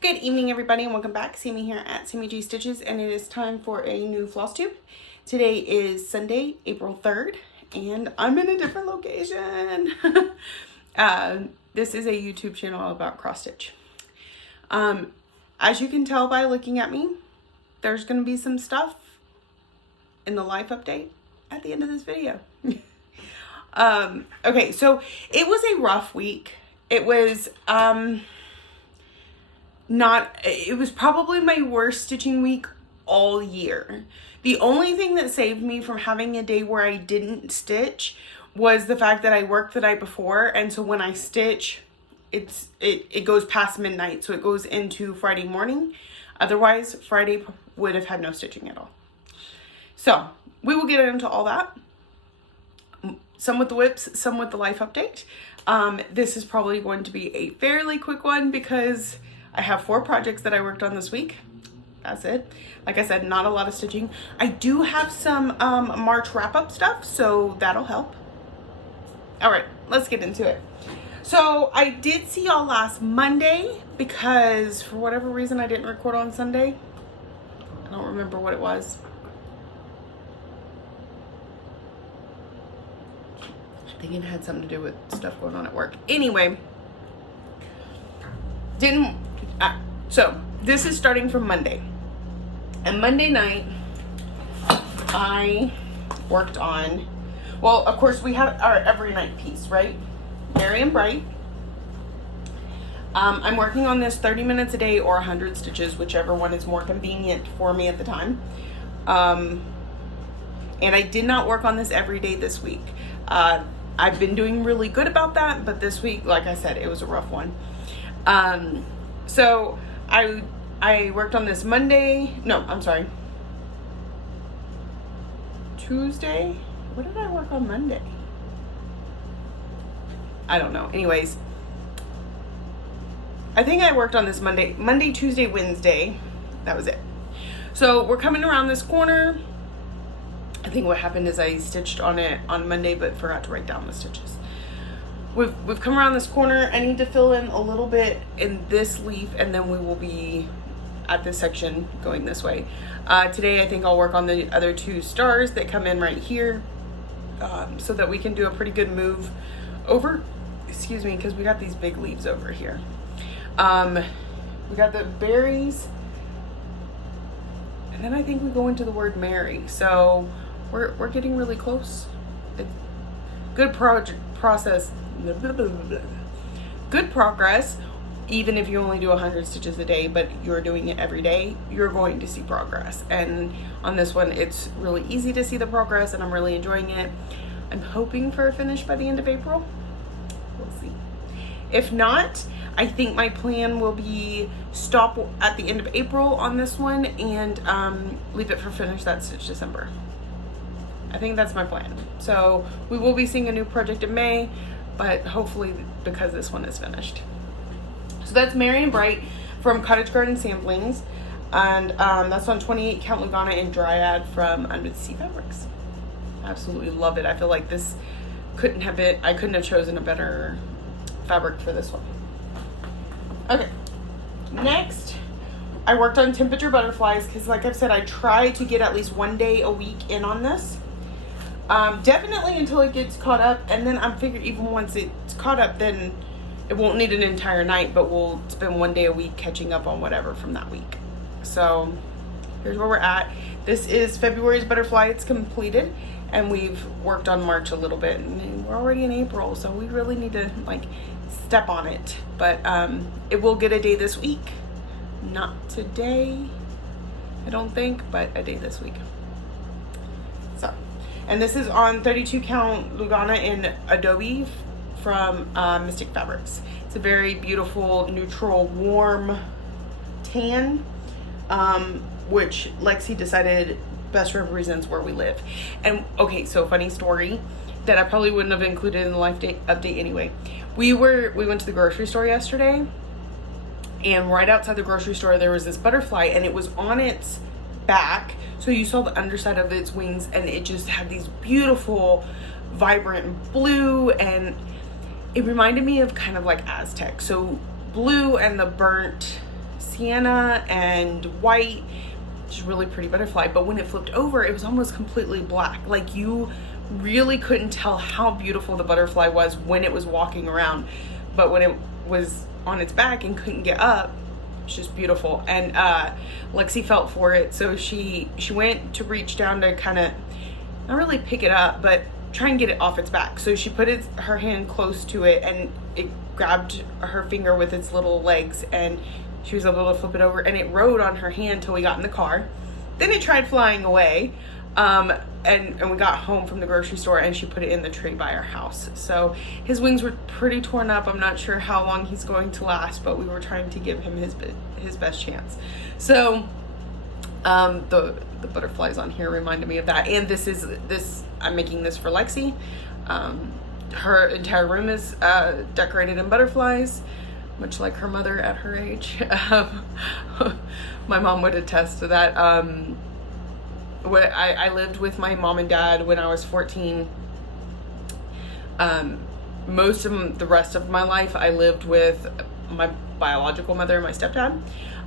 Good evening, everybody, and welcome back. Sammy here at Sammy G Stitches, and it is time for a new Flosstube. Today is Sunday, April 3rd, and I'm in a different location. This is a YouTube channel about cross stitch. As you can tell by looking at me, there's going to be some stuff in the life update at the end of this video. Okay, so it was a rough week. It was, it was probably my worst stitching week all year. The only thing that saved me from having a day where I didn't stitch was the fact that I worked the night before, and so when I stitch, it goes past midnight, so it goes into Friday morning. Otherwise, Friday would have had no stitching at all. So we will get into all that. Some with the whips, some with the life update. This is probably going to be a fairly quick one because I have 4 projects that I worked on this week. That's it. Like I said, not a lot of stitching. I do have some March wrap-up stuff, so that'll help. All right, let's get into it. So I did see y'all last Monday because for whatever reason I didn't record on Sunday. I don't remember what it was. I think it had something to do with stuff going on at work. Anyway, so this is starting from Monday. And Monday night, I worked on, well, of course, we have our every night piece, right? Merry and Bright. I'm working on this 30 minutes a day or 100 stitches, whichever one is more convenient for me at the time. And I did not work on this every day this week. I've been doing really good about that, but this week, like I said, it was a rough one. So I worked on this Tuesday. What did I work on Monday? I don't know. Anyways, I think I worked on this Monday, Tuesday, Wednesday. That was it. So we're coming around this corner. I think what happened is I stitched on it on Monday, but forgot to write down the stitches. We've come around this corner. I need to fill in a little bit in this leaf, and then we will be at this section going this way. Today, I think I'll work on the other 2 stars that come in right here, so that we can do a pretty good move over. Excuse me, because we got these big leaves over here. We got the berries, and then I think we go into the word Mary. So we're getting really close. Good process. Good progress. Even if you only do 100 stitches a day, but you're doing it every day, you're going to see progress. And on this one, it's really easy to see the progress, and I'm really enjoying it. I'm hoping for a finish by the end of April. We'll see. If not, I think my plan will be stop at the end of April on this one and leave it for finish that stitch December. I think that's my plan. So we will be seeing a new project in May, but hopefully because this one is finished. So that's Merry and Bright from Cottage Garden Samplings, and that's on 28 count Lugana and Dryad from Under the Sea Fabrics. Absolutely love it. I feel like this I couldn't have chosen a better fabric for this one. Okay, next I worked on Temperature Butterflies because, like I've said, I try to get at least 1 day a week in on this. Definitely until it gets caught up, and then I'm figuring even once it's caught up, then it won't need an entire night, but we'll spend 1 day a week catching up on whatever from that week. So here's where we're at. This is February's butterfly. It's completed, and we've worked on March a little bit, and we're already in April, so we really need to step on it. But it will get a day this week. Not today, I don't think, but a day this week. So, and this is on 32 count Lugana in Adobe from Mystic Fabrics. It's a very beautiful, neutral, warm tan, which Lexi decided best represents where we live. And okay, so funny story that I probably wouldn't have included in the life update anyway. We went to the grocery store yesterday, and right outside the grocery store there was this butterfly, and it was on its back, so you saw the underside of its wings, and it just had these beautiful vibrant blue, and it reminded me of kind of like Aztec, so blue and the burnt sienna and white. It's a really pretty butterfly, but when it flipped over, it was almost completely black. Like, you really couldn't tell how beautiful the butterfly was when it was walking around, but when it was on its back and couldn't get up, it's just beautiful. And Lexi felt for it, so she went to reach down to kind of not really pick it up, but try and get it off its back. So she put her hand close to it, and it grabbed her finger with its little legs, and she was able to flip it over, and it rode on her hand till we got in the car. Then it tried flying away, and we got home from the grocery store, and she put it in the tree by our house. So his wings were pretty torn up. I'm not sure how long he's going to last, but we were trying to give him his best chance. So the butterflies on here reminded me of that. And this I'm making this for Lexi. Her entire room is decorated in butterflies, much like her mother at her age. My mom would attest to that. I lived with my mom and dad when I was 14. Most of the rest of my life, I lived with my biological mother and my stepdad.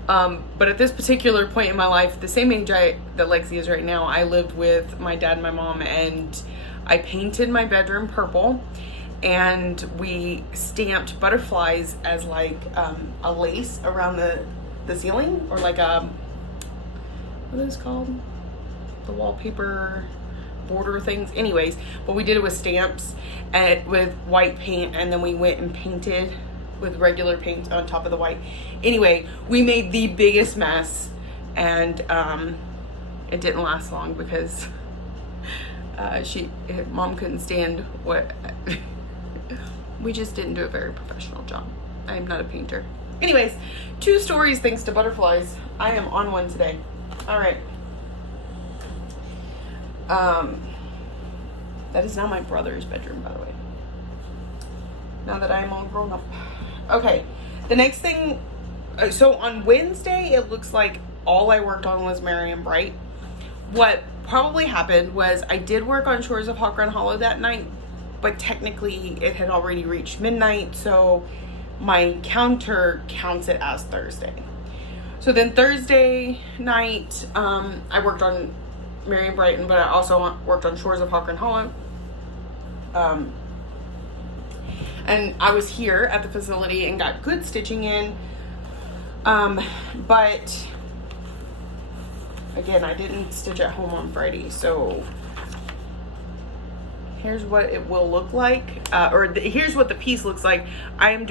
But at this particular point in my life, the same age that Lexi is right now, I lived with my dad and my mom, and I painted my bedroom purple, and we stamped butterflies as like a lace around the ceiling, or like what are those called? The wallpaper border things. Anyways, but we did it with stamps and with white paint, and then we went and painted with regular paint on top of the white. Anyway, we made the biggest mess, and it didn't last long because mom couldn't stand what we just didn't do a very professional job. I am not a painter. Anyways, 2 stories thanks to butterflies. I am on one today. All right. That is now my brother's bedroom, by the way. Now that I'm all grown up. Okay, the next thing, so on Wednesday, it looks like all I worked on was Merry and Bright. What probably happened was I did work on Shores of Hawk Run Hollow that night, but technically it had already reached midnight, so my counter counts it as Thursday. So then Thursday night, I worked on Merry and Brighton, but I also worked on Shores of Hawk Run Hollow. And I was here at the facility and got good stitching in. But again, I didn't stitch at home on Friday, so here's what it will look like, here's what the piece looks like. I've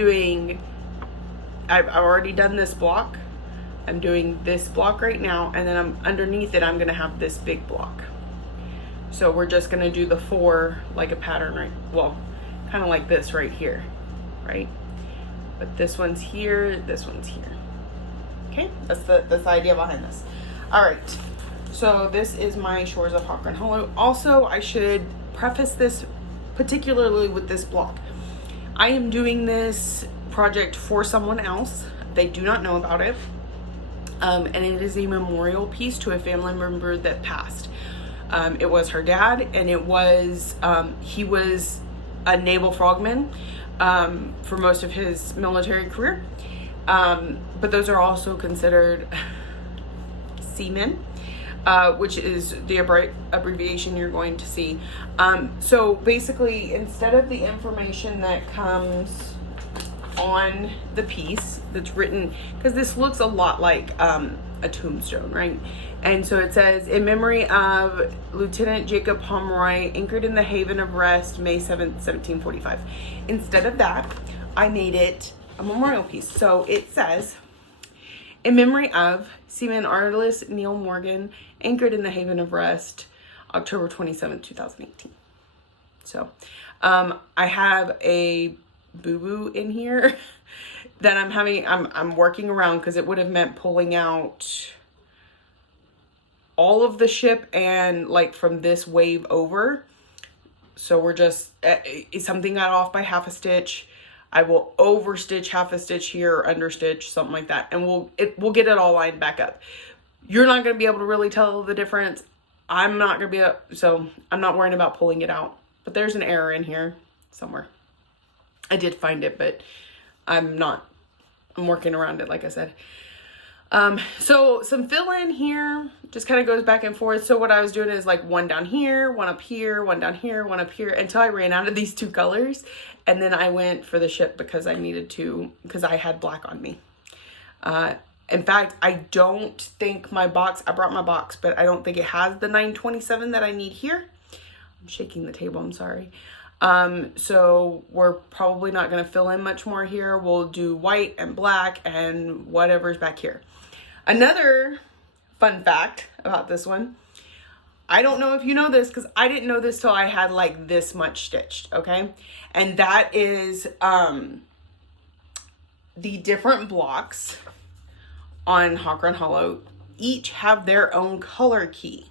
already done this block. I'm doing this block right now, and then underneath it, I'm gonna have this big block. So we're just gonna do the 4 like a pattern, right? Well, kind of like this right here, right? But this one's here, this one's here. Okay, that's the idea behind this. All right, so this is my Shores of Hawk Run Hollow. Also, I should preface this particularly with this block. I am doing this project for someone else. They do not know about it. And it is a memorial piece to a family member that passed. It was her dad, and he was a naval frogman for most of his military career. But those are also considered seamen, which is the abbreviation you're going to see. So basically, instead of the information that comes on the piece that's written, because this looks a lot like a tombstone, right? And so it says, in memory of Lieutenant Jacob Pomeroy, anchored in the haven of rest, May 7th, 1745. Instead of that, I made it a memorial piece. So it says, in memory of Seaman Arliss Neil Morgan, anchored in the haven of rest, October 27th, 2018. So I have a boo-boo in here that I'm working around, because it would have meant pulling out all of the ship and like from this wave over. So we're just, something got off by half a stitch. I will overstitch half a stitch here, or understitch, something like that, and we'll get it all lined back up. You're not going to be able to really tell the difference. I'm not going to be able, so I'm not worrying about pulling it out. But there's an error in here somewhere. I did find it, but I'm working around it, like I said. So some fill in here just kind of goes back and forth. So what I was doing is like one down here, one up here, one down here, one up here, until I ran out of these two colors. And then I went for the ship because I needed to, because I had black on me. In fact, I don't think my box, I brought my box, but I don't think it has the 927 that I need here. I'm shaking the table, I'm sorry. So we're probably not going to fill in much more here. We'll do white and black and whatever's back here. Another fun fact about this one, I don't know if you know this because I didn't know this till I had like this much stitched, okay? And that is the different blocks on Hawk Run Hollow each have their own color key.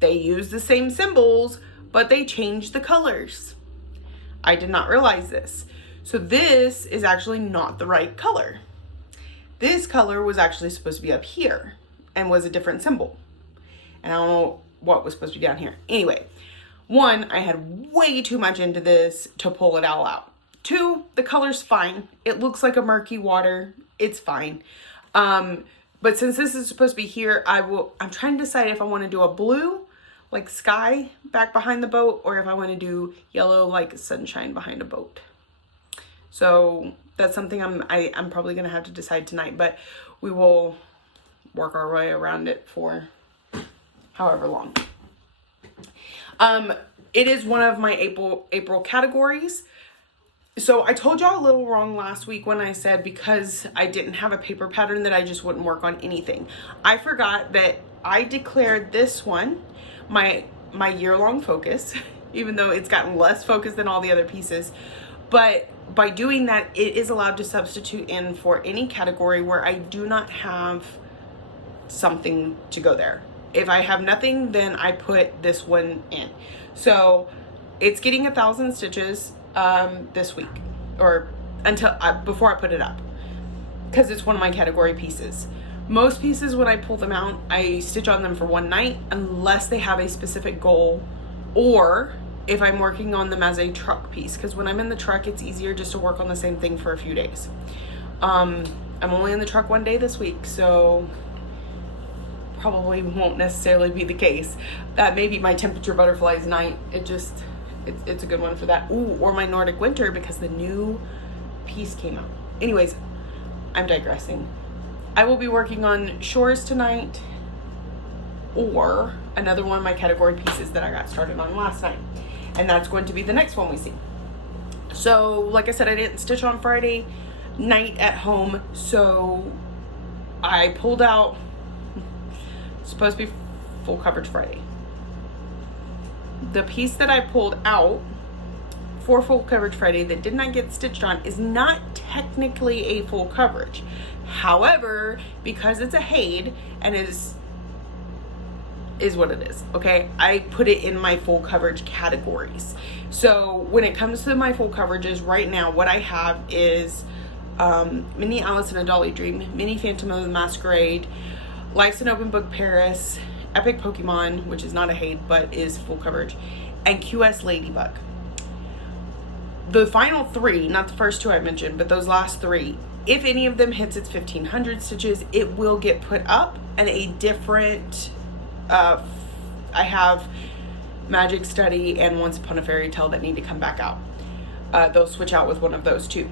They use the same symbols, but they change the colors. I did not realize this. So this is actually not the right color. This color was actually supposed to be up here and was a different symbol. And I don't know what was supposed to be down here. Anyway, one, I had way too much into this to pull it all out. Two, the color's fine. It looks like a murky water. It's fine. But since this is supposed to be here, I'm trying to decide if I want to do a blue, like sky back behind the boat, or if I want to do yellow, like sunshine behind a boat. So that's something I'm probably going to have to decide tonight, but we will work our way around it for however long. It is one of my April categories. So I told y'all a little wrong last week when I said because I didn't have a paper pattern that I just wouldn't work on anything. I forgot that I declared this one my year-long focus, even though it's gotten less focus than all the other pieces. But by doing that, it is allowed to substitute in for any category where I do not have something to go there. If I have nothing, then I put this one in. So it's getting 1,000 stitches this week, or until before I put it up, because it's one of my category pieces. Most pieces, when I pull them out, I stitch on them for one night unless they have a specific goal, or if I'm working on them as a truck piece, because when I'm in the truck, it's easier just to work on the same thing for a few days. I'm only in the truck one day this week, so probably won't necessarily be the case. That may be my temperature butterflies night. It's a good one for that. Ooh, or my Nordic winter, because the new piece came out. Anyways, I'm digressing. I will be working on shores tonight, or another one of my category pieces that I got started on last night. And that's going to be the next one we see. So, like I said, I didn't stitch on Friday night at home, so I pulled out, it's supposed to be full coverage Friday. The piece that I pulled out for full coverage Friday that did not get stitched on is not technically a full coverage. However, because it's a Haid and is what it is, okay? I put it in my full coverage categories. So when it comes to my full coverages right now, what I have is Mini Alice in a Dolly Dream, Mini Phantom of the Masquerade, Life's an Open Book Paris, Epic Pokemon, which is not a Haid but is full coverage, and QS Ladybug. The final three, not the first two I mentioned, but those last three, if any of them hits its 1,500 stitches, it will get put up, and a different, I have Magic Study and Once Upon a Fairy Tale that need to come back out. They'll switch out with one of those two.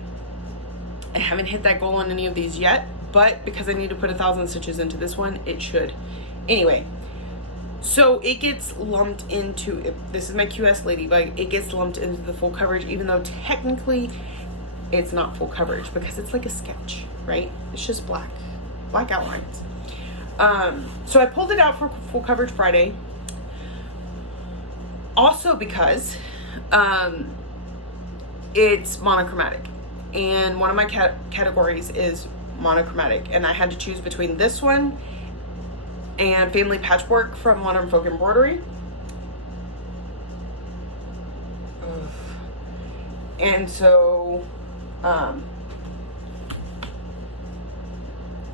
I haven't hit that goal on any of these yet, but because I need to put 1,000 stitches into this one, it should. Anyway, so it gets lumped into, this is my QS Ladybug, it gets lumped into the full coverage, even though technically it's not full coverage because it's like a sketch, right? It's just black outlines. So I pulled it out for full coverage Friday. Also because it's monochromatic, and one of my categories is monochromatic, and I had to choose between this one and Family Patchwork from Modern Folk Embroidery. And so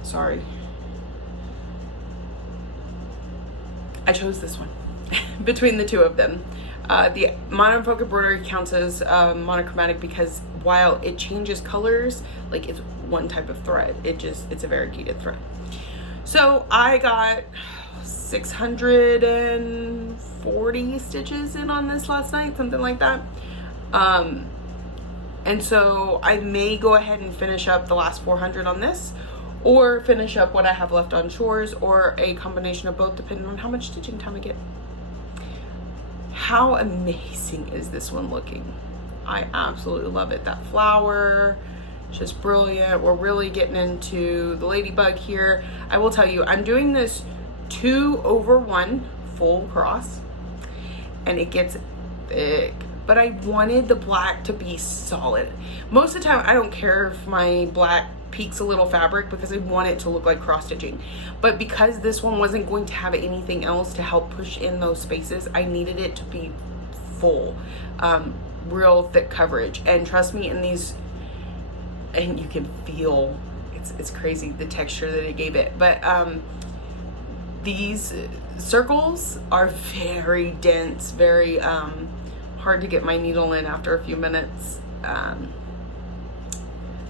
sorry, I chose this one between the two of them. The Modern Folk Embroidery counts as monochromatic because while it changes colors, like it's one type of thread, it's a variegated thread. So I got 640 stitches in on this last night, something like that. And so I may go ahead and finish up the last 400 on this, or finish up what I have left on Shores, or a combination of both, depending on how much stitching time I get. How amazing is this one looking? I absolutely love it. That flower, just brilliant. We're really getting into the ladybug here. I will tell you, I'm doing this 2/1 full cross, and it gets thick, but I wanted the black to be solid. Most of the time I don't care if my black peaks a little fabric, because I want it to look like cross stitching. But because this one wasn't going to have anything else to help push in those spaces, I needed it to be full, real thick coverage. And trust me, in these, and you can feel, it's crazy the texture that it gave it. But these circles are very dense, very hard to get my needle in after a few minutes.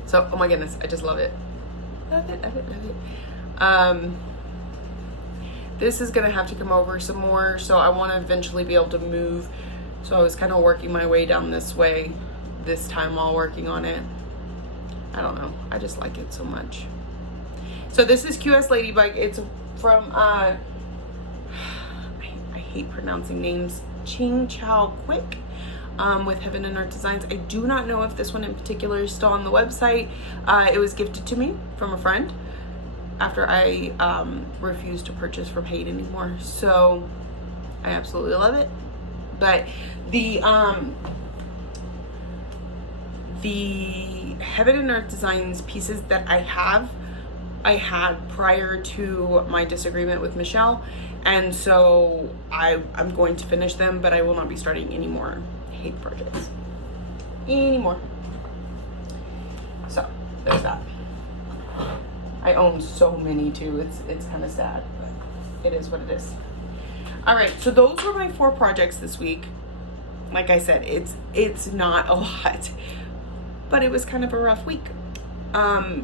So, oh my goodness, I just love it. Love it, love it, love it. This is gonna have to come over some more, so I wanna eventually be able to move. So I was kind of working my way down this way this time while working on it. I don't know, I just like it so much. So this is QS Ladybug. It's from, I hate pronouncing names, Ching Chow Quick. With Heaven and Earth Designs. I do not know if this one in particular is still on the website. It was gifted to me from a friend after I refused to purchase from Hate anymore. So I absolutely love it. But the Heaven and Earth Designs pieces that I had prior to my disagreement with Michelle, and so I'm going to finish them, but I will not be starting any more Hate projects anymore. So there's that. I own so many too. It's kind of sad, but it is what it is. All right, so those were my 4 projects this week. Like I said, it's not a lot, but it was kind of a rough week. We'll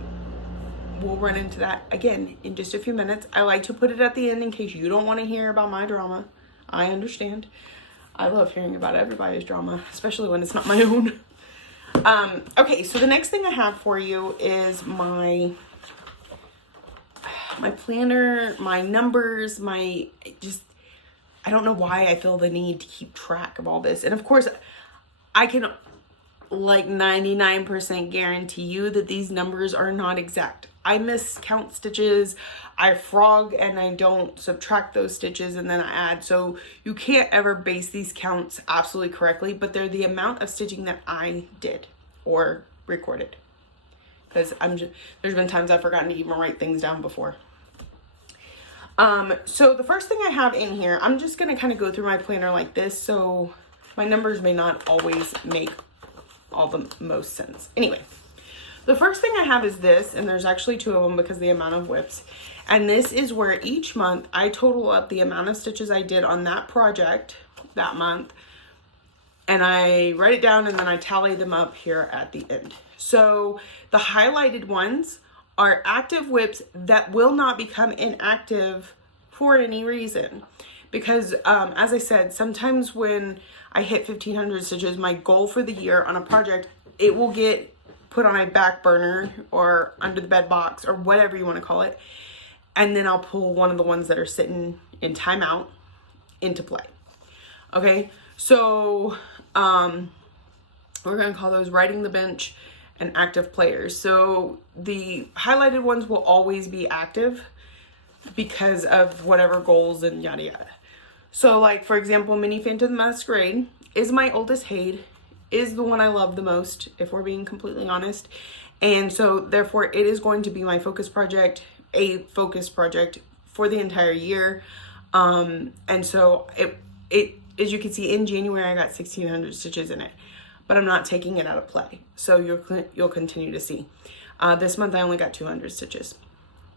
run into that again in just a few minutes. I like to put it at the end in case you don't want to hear about my drama. I understand. I love hearing about everybody's drama, especially when it's not my own. Okay, so the next thing I have for you is my planner, my numbers, I don't know why I feel the need to keep track of all this. And of course, I can like 99% guarantee you that these numbers are not exact. I miscount stitches, I frog and I don't subtract those stitches and then I add. So you can't ever base these counts absolutely correctly, but they're the amount of stitching that I did or recorded. Because there's been times I've forgotten to even write things down before. So the first thing I have in here, I'm just gonna kind of go through my planner like this, so my numbers may not always make all the most sense. Anyway, the first thing I have is this, and there's actually 2 of them because of the amount of whips. And this is where each month I total up the amount of stitches I did on that project that month, and I write it down and then I tally them up here at the end. So the highlighted ones are active whips that will not become inactive for any reason. Because as I said, sometimes when I hit 1,500 stitches, my goal for the year on a project, it will get put on a back burner or under the bed box or whatever you want to call it. And then I'll pull one of the ones that are sitting in timeout into play. Okay, so we're going to call those riding the bench and active players. So the highlighted ones will always be active because of whatever goals and yada yada. So like, for example, Mini Phantom Masquerade is my oldest Hade, is the one I love the most, if we're being completely honest. And so therefore it is going to be my focus project, a focus project for the entire year. And so it as you can see, in January I got 1,600 stitches in it, but I'm not taking it out of play. So you'll continue to see. This month I only got 200 stitches,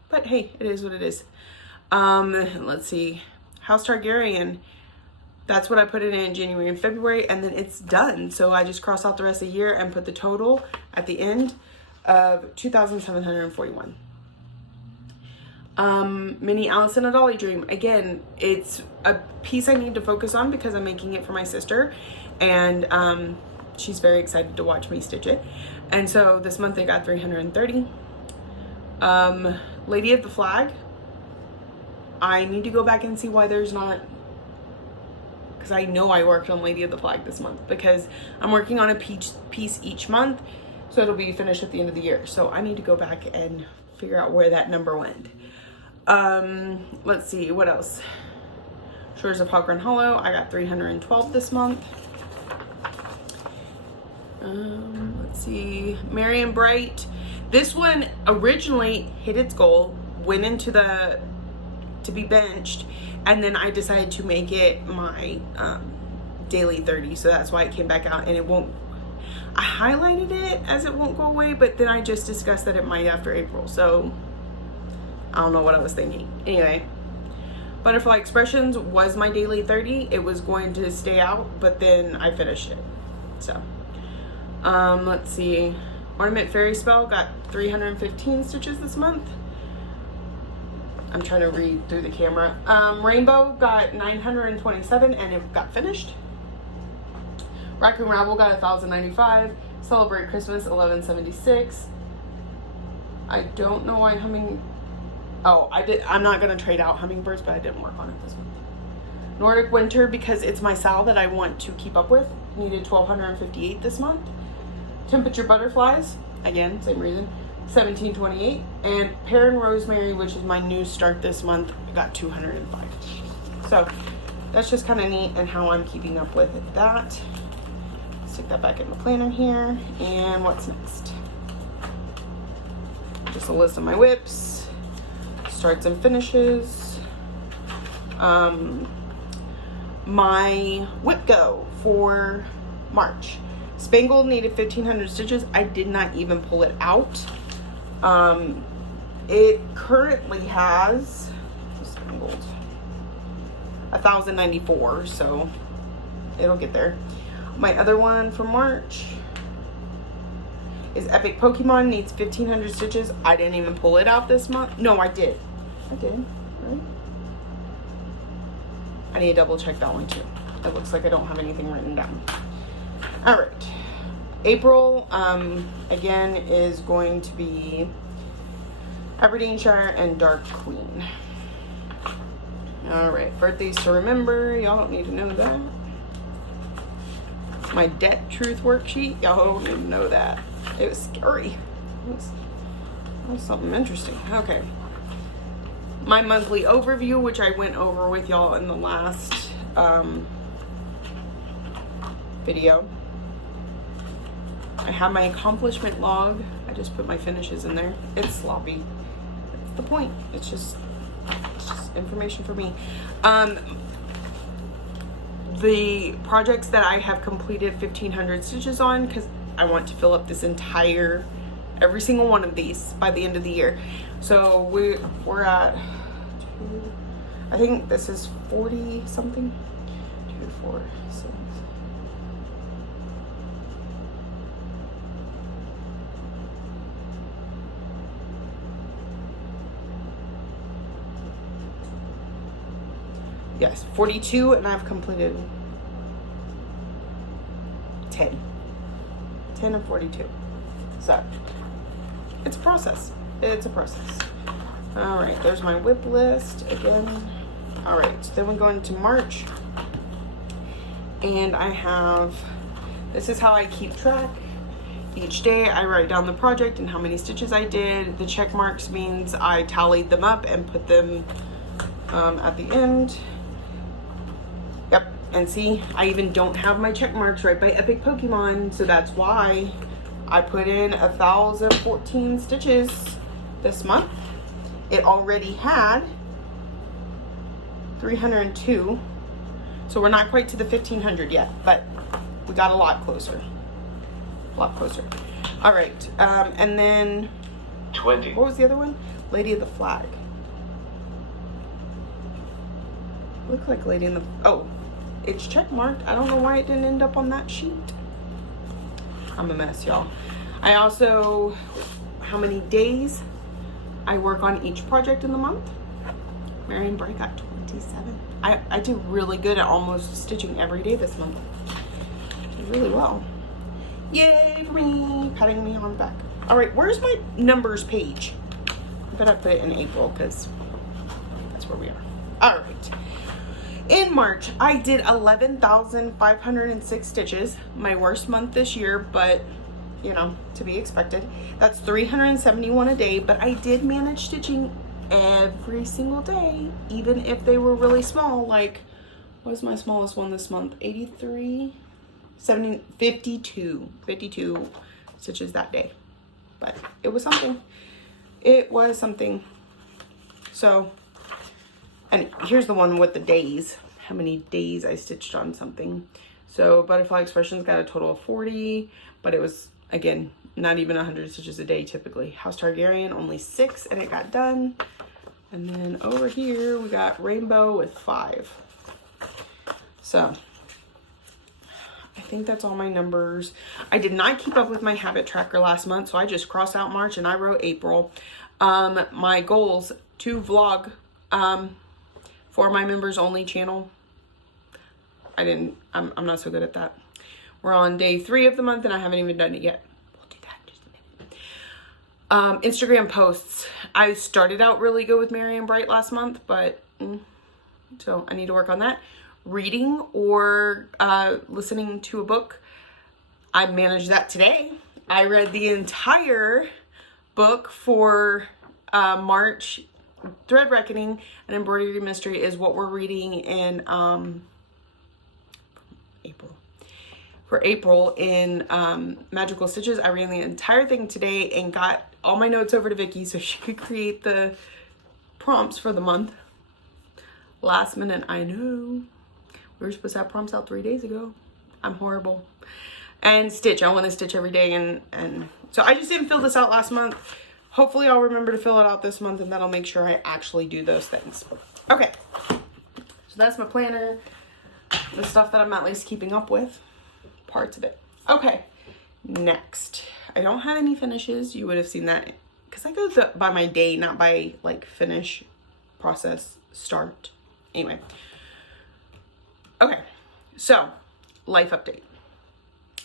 but hey, it is what it is. Let's see, House Targaryen, that's what I put it in January and February, and then it's done. So I just cross out the rest of the year and put the total at the end of 2,741. Mini Alice in a Dolly Dream. Again, it's a piece I need to focus on because I'm making it for my sister, and she's very excited to watch me stitch it. And so this month I got 330. Lady of the Flag. I need to go back and see why there's not, because I know I worked on Lady of the Flag this month, because I'm working on a piece each month, so it'll be finished at the end of the year. So I need to go back and figure out where that number went. Let's see, what else? Shores of Hawk Run Hollow, I got 312 this month. Let's see, Merry and Bright. This one originally hit its goal, went into to be benched, and then I decided to make it my daily 30, so that's why it came back out. And it won't, I highlighted it as it won't go away, but then I just discussed that it might after April, so I don't know what I was thinking. Anyway, Butterfly Expressions was my daily 30. It was going to stay out, but then I finished it. So let's see, Ornament Fairy Spell got 315 stitches this month. I'm trying to read through the camera. Rainbow got 927 and it got finished. Raccoon Ravel got 1095. Celebrate Christmas 1176. I don't know why I'm not gonna trade out Hummingbirds, but I didn't work on it this month. Nordic Winter, because it's my Sal that I want to keep up with, needed 1258 this month. Temperature Butterflies, again, same reason, 1728. And Pear and Rosemary, which is my new start this month, got 205. So that's just kind of neat and how I'm keeping up with that. Stick that back in the planner here. And what's next? Just a list of my whips, starts and finishes. My whip go for March. Spangled needed 1,500 stitches. I did not even pull it out. It currently has Spangled 1,094, so it'll get there. My other one for March is Epic Pokemon, needs 1,500 stitches. I didn't even pull it out this month. No, I did, right? I need to double check that one too. It looks like I don't have anything written down. All right, April, again, is going to be Aberdeenshire and Dark Queen. All right, birthdays to remember. Y'all don't need to know that. My debt truth worksheet. Y'all don't need to know that. It was scary. It was something interesting. Okay. My monthly overview, which I went over with y'all in the last video. I have my accomplishment log. I just put my finishes in there. It's sloppy. That's the point. It's just information for me. The projects that I have completed 1,500 stitches on, because I want to fill up this every single one of these by the end of the year. So we're at, I think this is 40 something. 2, 4, 6. Yes, 42, and I've completed 10 of 42. So it's a process. It's a process. All right, there's my whip list again. All right, so then we go into March, and I have, this is how I keep track. Each day I write down the project and how many stitches I did. The check marks means I tallied them up and put them at the end. Yep, and see, I even don't have my check marks right by Epic Pokemon, so that's why I put in 1,014 stitches this month. It already had 302, so we're not quite to the 1,500 yet, but we got a lot closer. All right, and then 20. What was the other one? Lady of the Flag. Looked like Lady in the, oh, it's check marked. I don't know why it didn't end up on that sheet. I'm a mess, y'all. I also, how many days I work on each project in the month. Marion Bright got 27. I do really good at almost stitching every day this month. Did really well. Yay for me, patting me on the back. All right, where's my numbers page? I bet I put it in April because that's where we are. All right. In March, I did 11,506 stitches. My worst month this year, but you know, to be expected. That's 371 a day, but I did manage stitching every single day, even if they were really small. Like, what was my smallest one this month? 83, 70, 52 stitches that day. But it was something. It was something. So, and here's the one with the days, how many days I stitched on something. So Butterfly Expressions got a total of 40, but it was, again, not even 100 stitches a day typically. House Targaryen, only 6, and it got done. And then over here, we got Rainbow with 5. So I think that's all my numbers. I did not keep up with my habit tracker last month, so I just crossed out March and I wrote April. My goals to vlog for my members only channel. I'm not so good at that. We're on day 3 of the month and I haven't even done it yet. We'll do that in just a minute. Instagram posts. I started out really good with Marion Bright last month, but so I need to work on that. Reading or listening to a book. I managed that today. I read the entire book for March. Thread Reckoning, an embroidery mystery, is what we're reading in April. For April in Magical Stitches. I ran the entire thing today and got all my notes over to Vicky so she could create the prompts for the month. Last minute, I know. We were supposed to have prompts out 3 days ago. I'm horrible. And stitch. I want to stitch every day, and so I just didn't fill this out last month. Hopefully I'll remember to fill it out this month, and that'll make sure I actually do those things. Okay, so that's my planner, the stuff that I'm at least keeping up with, parts of it. Okay, next. I don't have any finishes. You would have seen that because I go by my day, not by like finish, process, start. Anyway. Okay, so life update.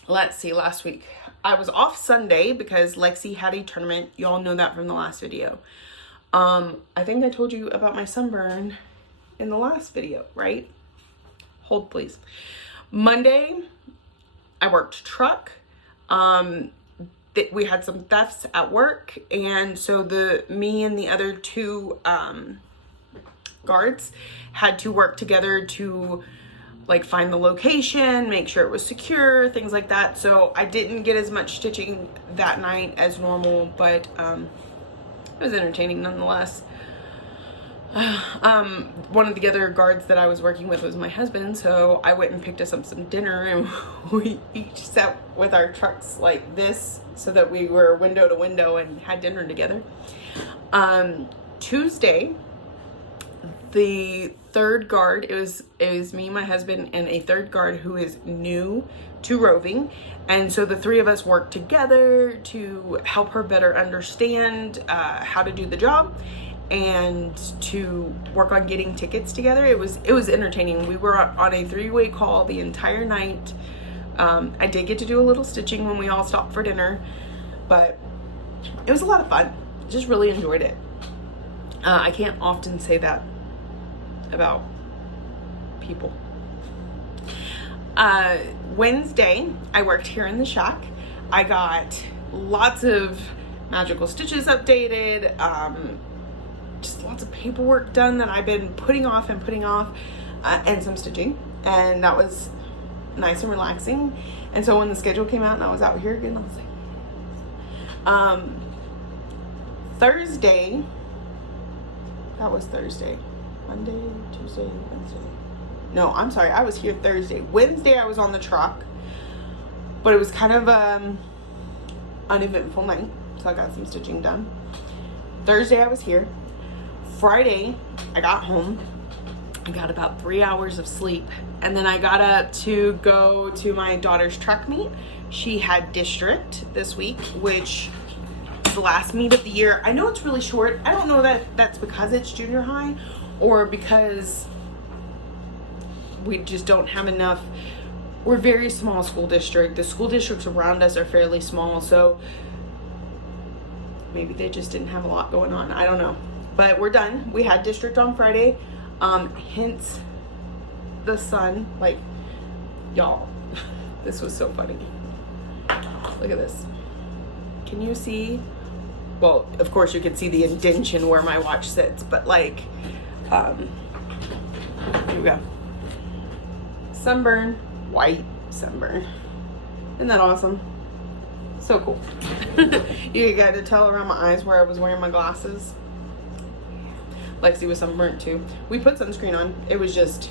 Let's see, last week I was off Sunday because Lexi had a tournament. Y'all know that from the last video. I think I told you about my sunburn in the last video, right? Hold please. Monday, I worked truck. We had some thefts at work, and so me and the other 2 guards had to work together to like find the location, make sure it was secure, things like that. So I didn't get as much stitching that night as normal, but it was entertaining nonetheless. One of the other guards that I was working with was my husband, so I went and picked us up some dinner, and we each sat with our trucks like this so that we were window to window and had dinner together. Tuesday, the 3rd guard, it was me, my husband, and a 3rd guard who is new to roving, and so the 3 of us worked together to help her better understand how to do the job and to work on getting tickets together. It was entertaining. We were on a 3-way call the entire night. I did get to do a little stitching when we all stopped for dinner, but it was a lot of fun. Just really enjoyed it. I can't often say that about people. Wednesday, I worked here in the shack. I got lots of magical stitches updated, just lots of paperwork done that I've been putting off, and some stitching, and that was nice and relaxing. And so when the schedule came out and I was out here again, I was like, Thursday, that was Thursday. Monday, Tuesday, Wednesday. No, I'm sorry. I was here Thursday. Wednesday, I was on the truck, but it was kind of uneventful night, so I got some stitching done. Thursday, I was here. Friday, I got home. I got about 3 hours of sleep, and then I got up to go to my daughter's track meet. She had district this week, which the last meet of the year. I know it's really short. I don't know that that's because it's junior high or because we just don't have enough. We're a very small school district. The school districts around us are fairly small, so maybe they just didn't have a lot going on. I don't know. But we're done. We had district on Friday. Hence the sun. Like, y'all, this was so funny. Look at this. Can you see? Well, of course you can see the indentation where my watch sits, but like, here we go. Sunburn, white sunburn. Isn't that awesome? So cool. You got to tell around my eyes where I was wearing my glasses. Lexi was sunburnt too. We put sunscreen on. It was just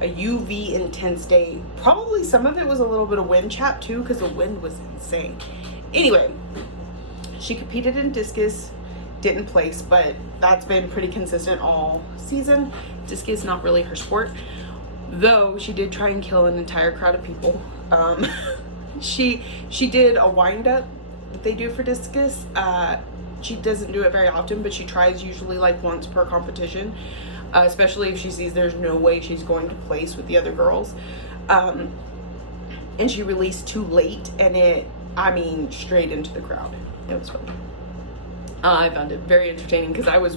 a UV intense day. Probably some of it was a little bit of wind chap too, because the wind was insane. Anyway, she competed in discus, didn't place, but that's been pretty consistent all season. Discus not really her sport, though she did try and kill an entire crowd of people. She did a wind up that they do for discus. She doesn't do it very often, but she tries usually like once per competition, especially if she sees there's no way she's going to place with the other girls. And she released too late, and straight into the crowd. It was fun. I found it very entertaining because I was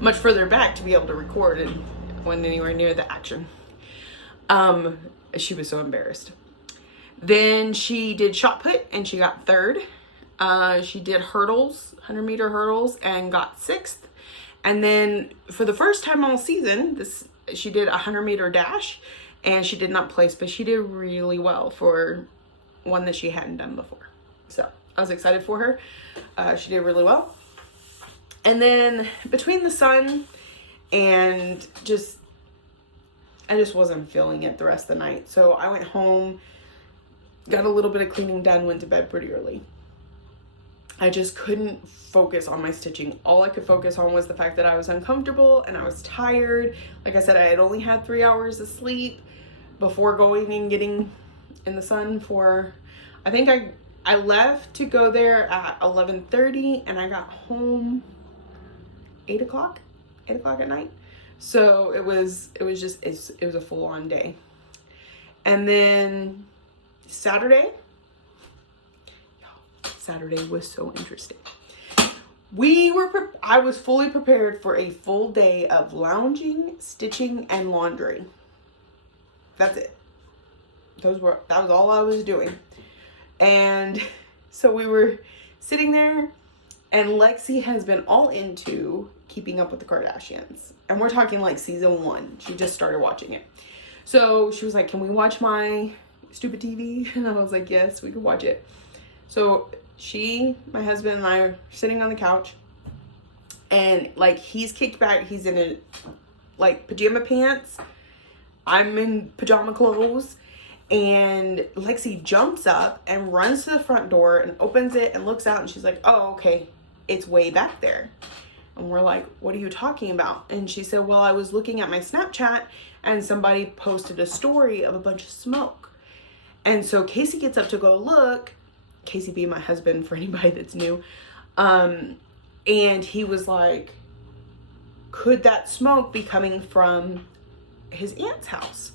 much further back to be able to record and wasn't anywhere near the action. She was so embarrassed. Then she did shot put and she got third. She did hurdles, 100-meter hurdles, and got sixth. And then for the first time all season, she did a 100-meter dash, and she did not place, but she did really well for one that she hadn't done before. So I was excited for her. She did really well. And then between the sun and I just wasn't feeling it the rest of the night. So I went home, got a little bit of cleaning done, went to bed pretty early. I just couldn't focus on my stitching. All I could focus on was the fact that I was uncomfortable and I was tired. Like I said, I had only had 3 hours of sleep before going and getting in the sun for, I think I left to go there at 11:30 and I got home 8 o'clock at night. So it was a full-on day. And then Saturday was so interesting. I was fully prepared for a full day of lounging, stitching, and laundry. That's it. That was all I was doing. And so we were sitting there, and Lexi has been all into Keeping Up with the Kardashians. And we're talking like season 1. She just started watching it. So she was like, "Can we watch my stupid TV?" And I was like, "Yes, we can watch it." So my husband, and I are sitting on the couch, and like he's kicked back. He's in pajama pants. I'm in pajama clothes. And Lexi jumps up and runs to the front door and opens it and looks out, and she's like, "Oh, okay, it's way back there." And we're like, "What are you talking about?" And she said, "Well, I was looking at my Snapchat and somebody posted a story of a bunch of smoke." And so Casey gets up to go look, Casey being my husband for anybody that's new. And he was like, "Could that smoke be coming from his aunt's house?"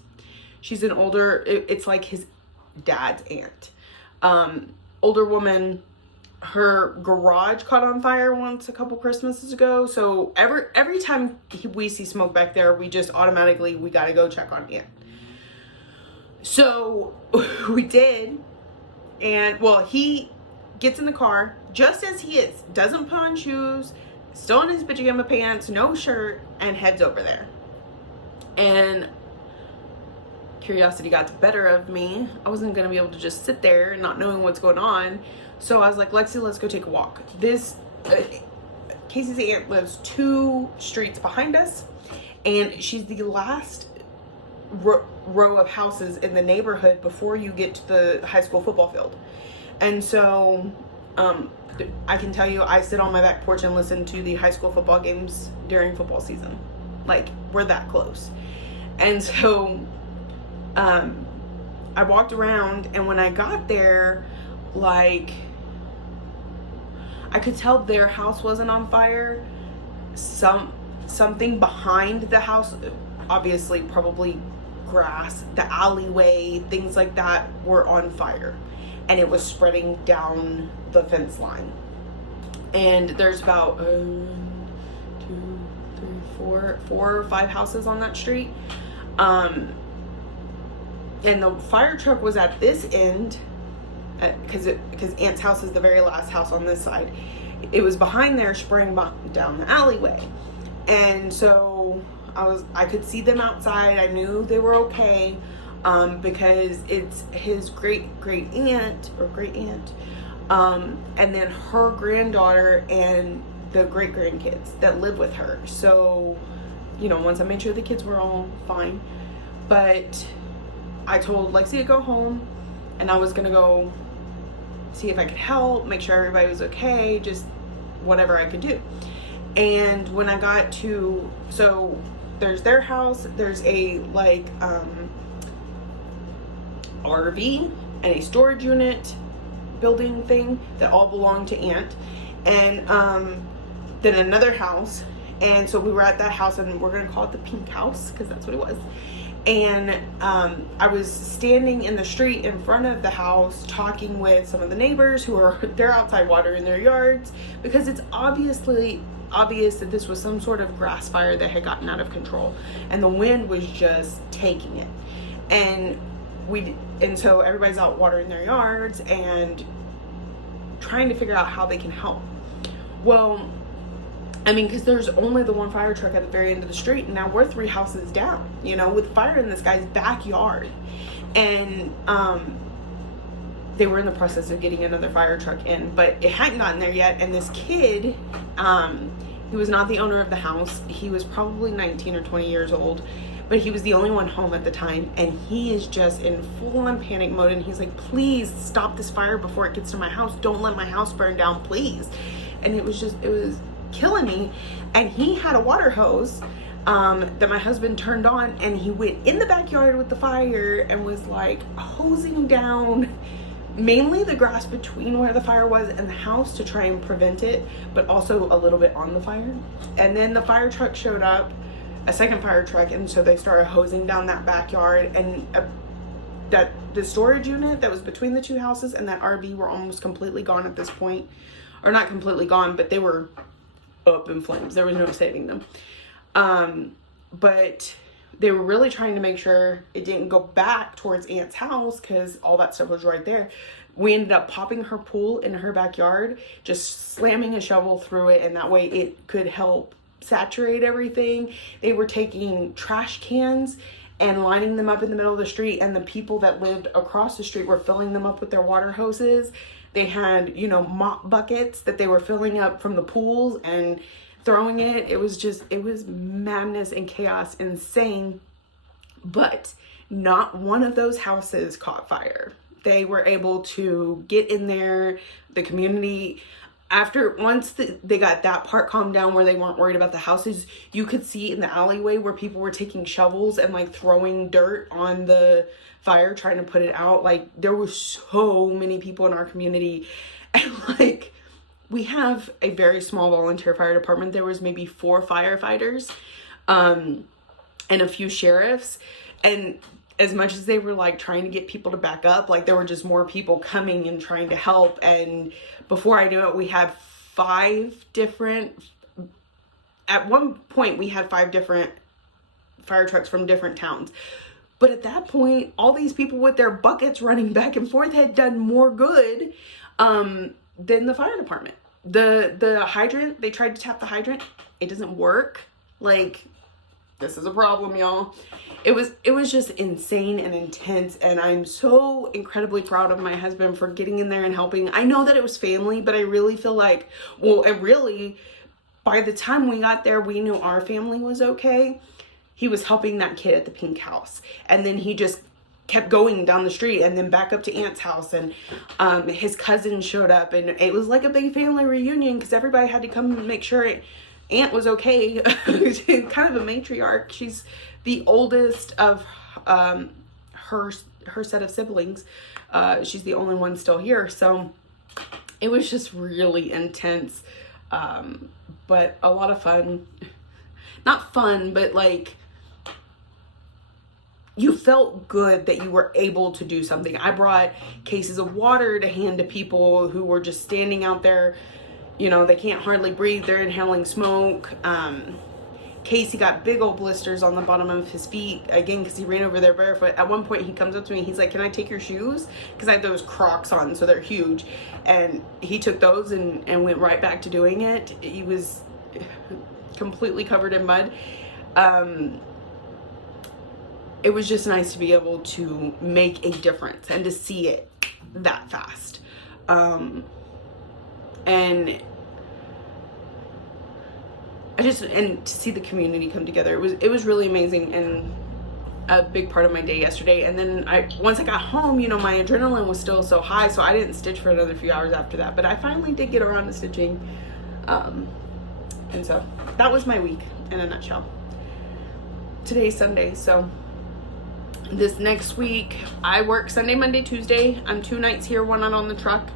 She's an older, it's like his dad's aunt. Older woman, her garage caught on fire once a couple Christmases ago. So every time we see smoke back there, we just automatically, we gotta go check on aunt. So we did. And well, he gets in the car just as he is, doesn't put on shoes, still in his pajama pants, no shirt, and heads over there. And curiosity got the better of me. I wasn't gonna be able to just sit there not knowing what's going on. So I was like, "Lexi, let's go take a walk." Casey's aunt lives 2 streets behind us, and she's the last row of houses in the neighborhood before you get to the high school football field. And so I can tell you, I sit on my back porch and listen to the high school football games during football season. Like, we're that close. And so I walked around, and when I got there, like, I could tell their house wasn't on fire. Something behind the house, obviously probably grass, the alleyway, things like that were on fire, and it was spreading down the fence line. And there's about 2, 3, 4 or 5 houses on that street. And the fire truck was at this end, because Aunt's house is the very last house on this side. It was behind there spraying down the alleyway. And so I could see them outside. I knew they were okay, because it's his great aunt, and then her granddaughter and the great grandkids that live with her. So, you know, once I made sure the kids were all fine, but I told Lexi to go home, and I was gonna go see if I could help, make sure everybody was okay, just whatever I could do. And when I got to, so there's their house, there's a like RV and a storage unit building thing that all belong to Aunt, and then another house. And so we were at that house, and we're gonna call it the pink house because that's what it was. And I was standing in the street in front of the house talking with some of the neighbors they're outside watering their yards, because it's obviously obvious that this was some sort of grass fire that had gotten out of control, and the wind was just taking it. And so everybody's out watering their yards and trying to figure out how they can help. Well, I mean, because there's only the one fire truck at the very end of the street, and now we're 3 houses down, you know, with fire in this guy's backyard. And they were in the process of getting another fire truck in, but it hadn't gotten there yet. And this kid, he was not the owner of the house. He was probably 19 or 20 years old, but he was the only one home at the time. And he is just in full-on panic mode. And he's like, please stop this fire before it gets to my house. Don't let my house burn down, please. And it was killing me. And he had a water hose that my husband turned on, and he went in the backyard with the fire and was like hosing down mainly the grass between where the fire was and the house to try and prevent it, but also a little bit on the fire. And then the fire truck showed up, a second fire truck, and so they started hosing down that backyard. And that the storage unit that was between the 2 houses and that RV were almost completely gone at this point. Or not completely gone, but they were up in flames. There was no saving them. But they were really trying to make sure it didn't go back towards Aunt's house, because all that stuff was right there. We ended up popping her pool in her backyard, just slamming a shovel through it, and that way it could help saturate everything. They were taking trash cans and lining them up in the middle of the street, and the people that lived across the street were filling them up with their water hoses. They had, you know, mop buckets that they were filling up from the pools and throwing it. It was madness and chaos, insane. But not one of those houses caught fire. They were able to get in there. The community, once they got that part calmed down where they weren't worried about the houses, you could see in the alleyway where people were taking shovels and like throwing dirt on the fire, trying to put it out. Like, there were so many people in our community, and like, we have a very small volunteer fire department. There was maybe 4 firefighters, and a few sheriffs. And as much as they were like trying to get people to back up, like there were just more people coming and trying to help. And before I knew it, we had 5 different, at one point we had 5 different fire trucks from different towns. But at that point, all these people with their buckets running back and forth had done more good than the fire department. The hydrant, they tried to tap the hydrant. It doesn't work. Like, this is a problem, y'all. It was just insane and intense, and I'm so incredibly proud of my husband for getting in there and helping. I know that it was family, but I really feel like, by the time we got there, we knew our family was okay. He was helping that kid at the pink house, and then he just kept going down the street and then back up to Aunt's house, and his cousin showed up, and it was like a big family reunion because everybody had to come and make sure Aunt was okay. Kind of a matriarch. She's the oldest of her set of siblings. She's the only one still here, so It was just really intense, but a lot of fun. Not fun, but like, you felt good that you were able to do something. I brought cases of water to hand to people who were just standing out there. You know, they can't hardly breathe. They're inhaling smoke. Casey got big old blisters on the bottom of his feet, again, because he ran over there barefoot. At one point, he comes up to me. He's like, can I take your shoes? Because I have those Crocs on, so they're huge. And he took those and went right back to doing it. He was completely covered in mud. It was just nice to be able to make a difference and to see it that fast. And to see the community come together, it was really amazing and a big part of my day yesterday. And then once I got home, you know, my adrenaline was still so high, so I didn't stitch for another few hours after that, but I finally did get around to stitching. And so that was my week in a nutshell. Today's Sunday, so this next week I work Sunday, Monday, Tuesday. I'm 2 nights here, 1 out on the truck.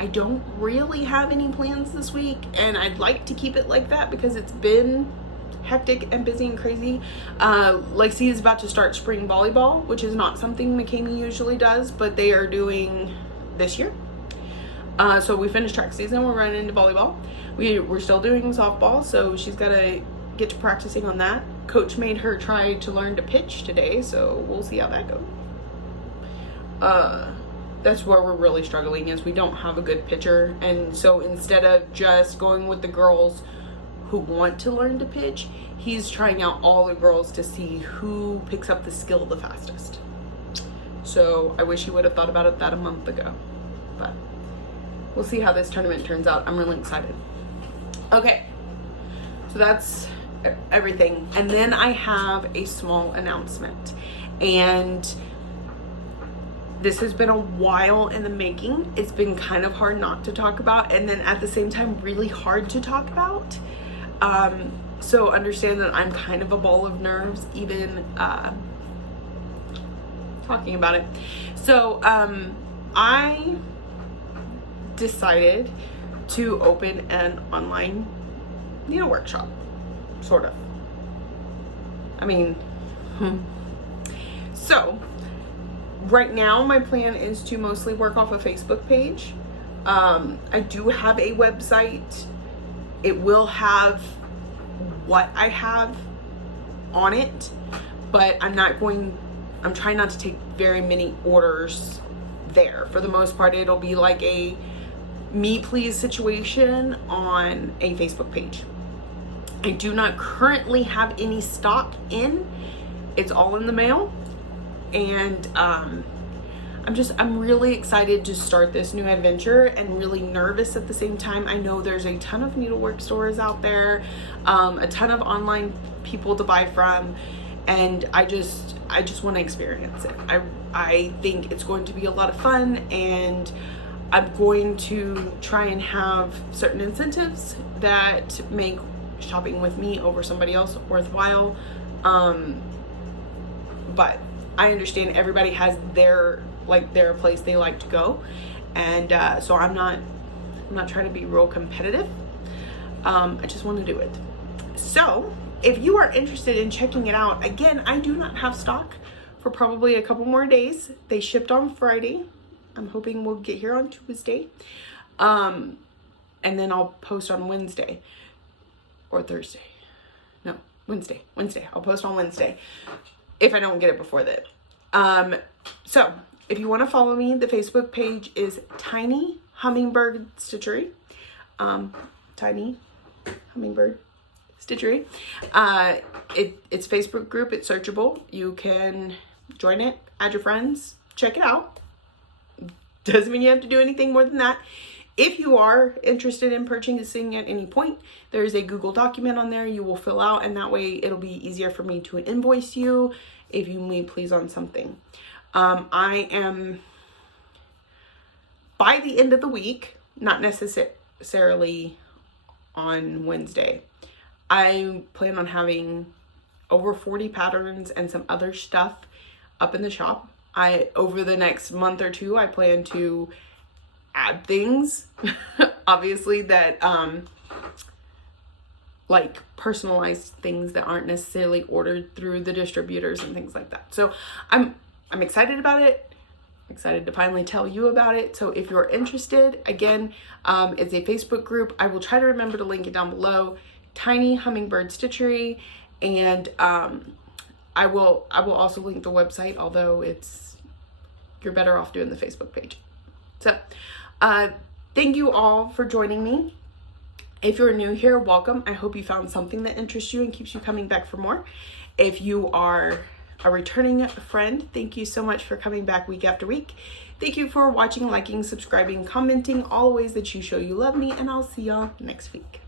I don't really have any plans this week, and I'd like to keep it like that because it's been hectic and busy and crazy. Lacey is about to start spring volleyball, which is not something McKamey usually does, but they are doing this year. So we finished track season, we're running into volleyball. We're still doing softball, so she's got to get to practicing on that. Coach made her try to learn to pitch today, so we'll see how that goes. That's where we're really struggling, is we don't have a good pitcher, and so instead of just going with the girls who want to learn to pitch, he's trying out all the girls to see who picks up the skill the fastest. So I wish he would have thought about it that a month ago, but we'll see how this tournament turns out. I'm really excited. Okay, so that's everything. And then I have a small announcement, and this has been a while in the making. It's been kind of hard not to talk about, and then at the same time really hard to talk about. So understand that I'm kind of a ball of nerves even talking about it. So I decided to open an online needle workshop, sort of. I mean, so right now my plan is to mostly work off a Facebook page. I do have a website. It will have what I have on it, but I'm trying not to take very many orders there. For the most part, it'll be like a me please situation on a Facebook page. I do not currently have any stock in. It's all in the mail, and I'm really excited to start this new adventure and really nervous at the same time. I know there's a ton of needlework stores out there, a ton of online people to buy from, and I just want to experience it. I think it's going to be a lot of fun, and I'm going to try and have certain incentives that make shopping with me over somebody else worthwhile. But I understand everybody has their place they like to go, and so I'm not trying to be real competitive. I just want to do it. So if you are interested in checking it out, again, I do not have stock for probably a couple more days. They shipped on Friday. I'm hoping we'll get here on Tuesday, and then I'll post on Wednesday or Thursday. No, Wednesday. I'll post on Wednesday if I don't get it before that. So if you want to follow me, the Facebook page is Tiny Hummingbird Stitchery. Tiny Hummingbird Stitchery. It's Facebook group. It's searchable. You can join it, add your friends, check it out. Doesn't mean you have to do anything more than that. If you are interested in purchasing at any point, there's a Google document on there you will fill out, and that way it'll be easier for me to invoice you if you may please on something. I am, by the end of the week, not necessarily on Wednesday, I plan on having over 40 patterns and some other stuff up in the shop. over the next month or two, I plan to add things, obviously, that like personalized things that aren't necessarily ordered through the distributors and things like that. So I'm excited about it. Excited to finally tell you about it. So if you're interested, again, it's a Facebook group. I will try to remember to link it down below. Tiny Hummingbird Stitchery, and I will also link the website, although you're better off doing the Facebook page. So thank you all for joining me. If you're new here, welcome. I hope you found something that interests you and keeps you coming back for more. If you are a returning friend, thank you so much for coming back week after week. Thank you for watching, liking, subscribing, commenting, all the ways that you show you love me, and I'll see y'all next week.